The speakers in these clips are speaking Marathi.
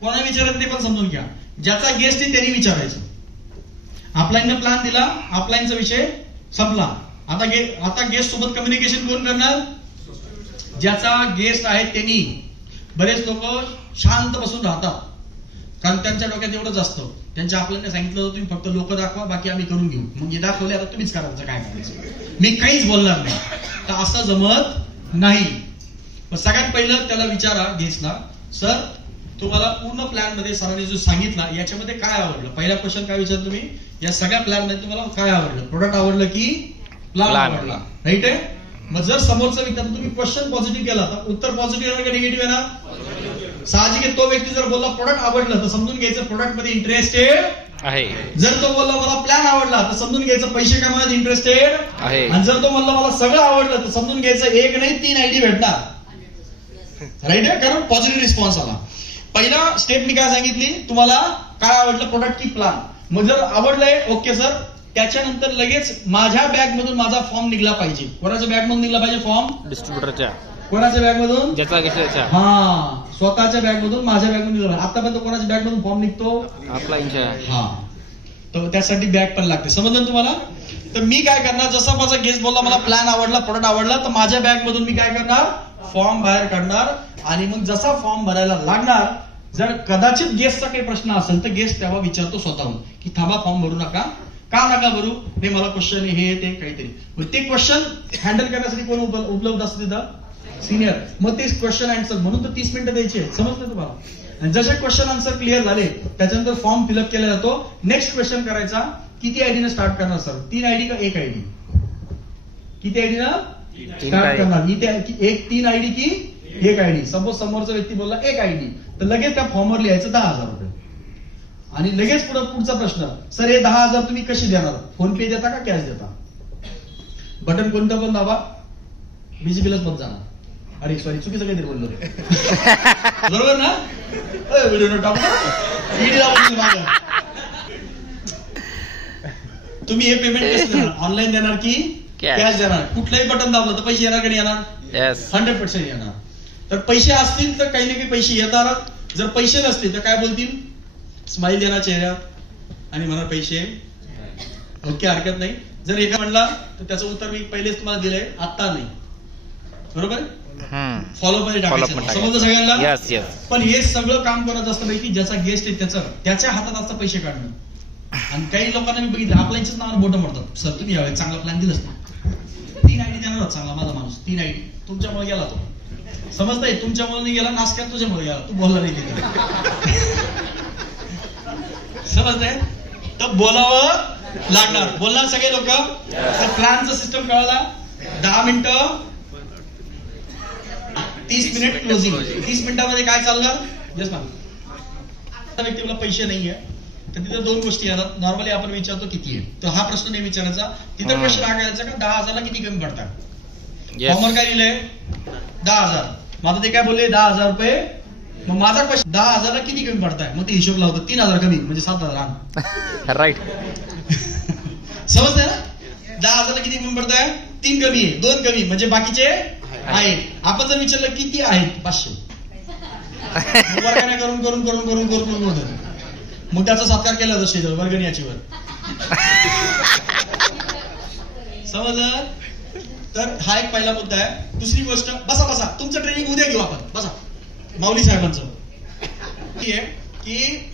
कोणा विचारत ते पण समजून घ्या. ज्याचा गेस्ट आहे त्यांनी विचारायचं. अपलाईननं प्लॅन दिला, अपलाईनचा विषय संपला. आता गेस्ट सोबत कम्युनिकेशन कोण करणार? ज्याचा गेस्ट आहे त्यांनी. बरेच लोक शांत बसून राहतात कारण त्यांच्या डोक्यात एवढंच असतं, त्यांच्या आपल्याला सांगितलं तुम्ही फक्त लोक दाखवा, बाकी आम्ही करून घेऊ. मग हे दाखवले, आता तुम्हीच करायचं काय करायचं, मी काहीच बोलणार नाही. तर असं जमत नाही. सगळ्यात पहिलं त्याला विचारा गेस्टला, सर तुम्हाला पूर्ण प्लॅन मध्ये सरांनी जो सांगितला याच्यामध्ये काय आवडलं? पहिला क्वेश्चन काय विचारतो तुम्ही, या सगळ्या प्लॅन मध्ये तुम्हाला काय आवडलं? प्रोडक्ट आवडलं की प्लॅन आवडला? राईट आहे. मग जर समोरचा व्यक्ती, तुम्ही क्वेश्चन पॉझिटिव्ह केला तर उत्तर पॉझिटिव्ह येणार का निगेटिव्ह येणार? साहजिक आहे. तो व्यक्ती जर बोलला प्रोडक्ट आवडलं तर समजून घ्यायचं प्रोडक्ट मध्ये इंटरेस्टेड आहे. जर तो बोलला मला प्लॅन आवडला तर समजून घ्यायचं पैसे कमावण्यात इंटरेस्टेड आहे. आणि जर तो म्हणला मला सगळं आवडलं तर समजून घ्यायचं एक नाही 3 आयडी भेटणार. राईट आहे, कारण पॉझिटिव्ह रिस्पॉन्स आला. पहिला स्टेप मी काय सांगितली, तुम्हाला काय आवडलं, प्रोडक्ट की प्लॅन? मग जर आवडलंय, ओके सर, त्याच्यानंतर लगेच माझ्या बॅग मधून माझा फॉर्म निघला पाहिजे. कोणाच्या बॅग मधून निघला पाहिजे फॉर्म? डिस्ट्रीब्युटरच्या. कोणाच्या बॅग मधून? हा, स्वतःच्या बॅग मधून, माझ्या बॅग मधून निघला. आतापर्यंत कोणाच्या बॅग मधून फॉर्म निघतो? अपलाईनच्या. हा, तर त्यासाठी बॅग पण लागते. समजलं तुम्हाला? तर मी काय करणार, जसा माझा गेस्ट बोलला मला प्लॅन आवडला, प्रोडक्ट आवडला, तर माझ्या बॅग मधून मी काय करणार, फॉर्म बाहेर काढणार. आणि मग जसा फॉर्म भरायला लागणार, जर कदाचित गेस्टचा काही प्रश्न असेल तर गेस्ट तेव्हा विचारतो स्वतःहून की थांबा, फॉर्म भरू नका. का नका भरू? नाही मला क्वेश्चन हे ते काहीतरी. मग ते क्वेश्चन हँडल करण्यासाठी कोण उपलब्ध असतं तिथं? सिनियर. मग ते क्वेश्चन आन्सर म्हणून तर 30 मिनिटं द्यायचे. समजलं तुम्हाला? आणि जसे क्वेश्चन आन्सर क्लिअर झाले त्याच्यानंतर फॉर्म फिलअप केला जातो. नेक्स्ट क्वेश्चन करायचा, किती आयडीनं स्टार्ट करणार सर? 3 आयडी का 1 आयडी? किती आयडीनं स्टार्ट करणार? 3 आयडी की 1 आयडी? सपोज समोरचा व्यक्ती बोलला 1 आयडी, तर लगेच त्या फॉर्मवर लिहायचं 10,000 रुपये. आणि लगेच पुढचा प्रश्न, सर हे 10,000 तुम्ही कशी देणार? फोन पे देता का कॅश देता? बटन कोणतं पण दाबा, बीजेपीलाच मत जाणार. अरे सॉरी, चुकीचं काहीतरी बोललो. बरोबर ना? व्हिडिओ टाकू, तुम्ही हे पेमेंट कसं देणार? ऑनलाईन देणार की कॅश देणार? कुठलंही बटन दाबलं तर पैसे येणार का नाही येणार? 100% येणार. तर पैसे असतील तर काही ना काही पैसे येणार. जर पैसे नसतील तर काय बोलतील? स्माइल देणार चेहऱ्यात आणि म्हणा पैसे. ओके, हरकत नाही. जर एका म्हणला तर त्याचं उत्तर मी पहिलेच तुम्हाला दिलंय, आता नाही. बरोबर? फॉलो मध्ये टाकायचं. समजलं सगळ्यांना? पण हे सगळं काम करत असतं पैकी ज्याचा गेस्ट आहे त्याच्या हातात असतं पैसे काढणं. आणि काही लोकांना मी बघितलं आपल्याच्याच नावावर बोटं मारतात. सर तुम्ही यावेळी चांगला प्लॅन दिलाच ना, 3 आयडी देणार चांगला माझा माणूस. 3 आयडी तुमच्यामुळे गेला तो. समजताय? तुमच्यामुळे नाही गेला, नासक्यात तुझ्यामुळे गेला, तू बोलला नाही तिथे. समजतंय? तर बोलावं लागणार. बोलणार सगळे लोक. प्लॅनचा सिस्टम कळाला. 10 मिनिटं 30 मिनिट क्लोजिंग. 30 मिनिटांमध्ये काय चाललं? जस्ट व्यक्तीला पैसे नाहीये तर तिथे 2 गोष्टी येतात. नॉर्मली आपण विचारतो किती आहे, तर हा प्रश्न नाही विचारायचा. तिथे प्रश्न हा करायचा का 10,000ला किती कमी पडतात? फॉर्मवर काय लिहिलंय? 10,000. माझं ते काय बोलले? 10,000 रुपये. मग माझा क्वेश्चन 10,000ला किती कमी पडताय? मग ते हिशोब लावतो. 3,000 कमी म्हणजे 7,000. राईट. समजतंय ना? 10,000ला किती कमी पडताय? 3 कमी आहे, 2 कमी म्हणजे बाकीचे आहेत. आपण जर विचारलं किती आहेत? 500. वर्गण्या करून करून करून करून करून करून मग त्याचा सत्कार केला जातो शेजारी वर्गणीची वर. समजलं? तर हा एक पहिला मुद्दा आहे. दुसरी गोष्ट, बसा तुमचं ट्रेनिंग उद्या घेऊ आपण. बसा माऊली साहेबांचं. की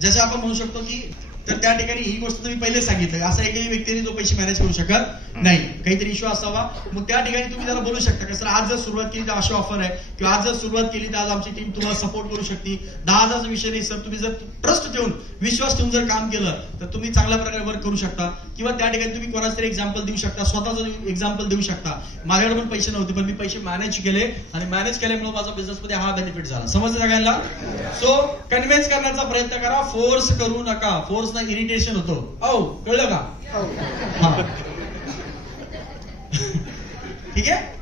जसं आपण म्हणू शकतो की तर त्या ठिकाणी ही गोष्ट तुम्ही पहिले सांगितलं, असा एकही व्यक्तीने जो पैसे मॅनेज करू शकत नाही, काहीतरी इश्यू असावा. मग त्या ठिकाणी तुम्ही जरा बोलू शकता की सर आज जर सुरुवात केली तर अशी ऑफर आहे, किंवा आज जर सुरुवात केली तर आज आमची टीम तुम्हाला सपोर्ट करू शकते. 10,000चा विषय नाही सर, तुम्ही जर ट्रस्ट ठेवून विश्वास ठेवून जर काम केलं तर तुम्ही चांगल्या प्रकारे वर्क करू शकता. किंवा त्या ठिकाणी तुम्ही कोणाचं तरी एक्झाम्पल देऊ शकता, स्वतःचं एक्झाम्पल देऊ शकता. माझ्याकडे पण पैसे नव्हते पण मी पैसे मॅनेज केले आणि मॅनेज केल्यामुळे माझा बिझनेसमध्ये हा बेनिफिट झाला. समजलं सगळ्यांना? सो कन्व्हिन्स करण्याचा प्रयत्न करा, फोर्स करू नका. फोर्स ना इरिटेशन होतो. कळलं का? ठीक आहे.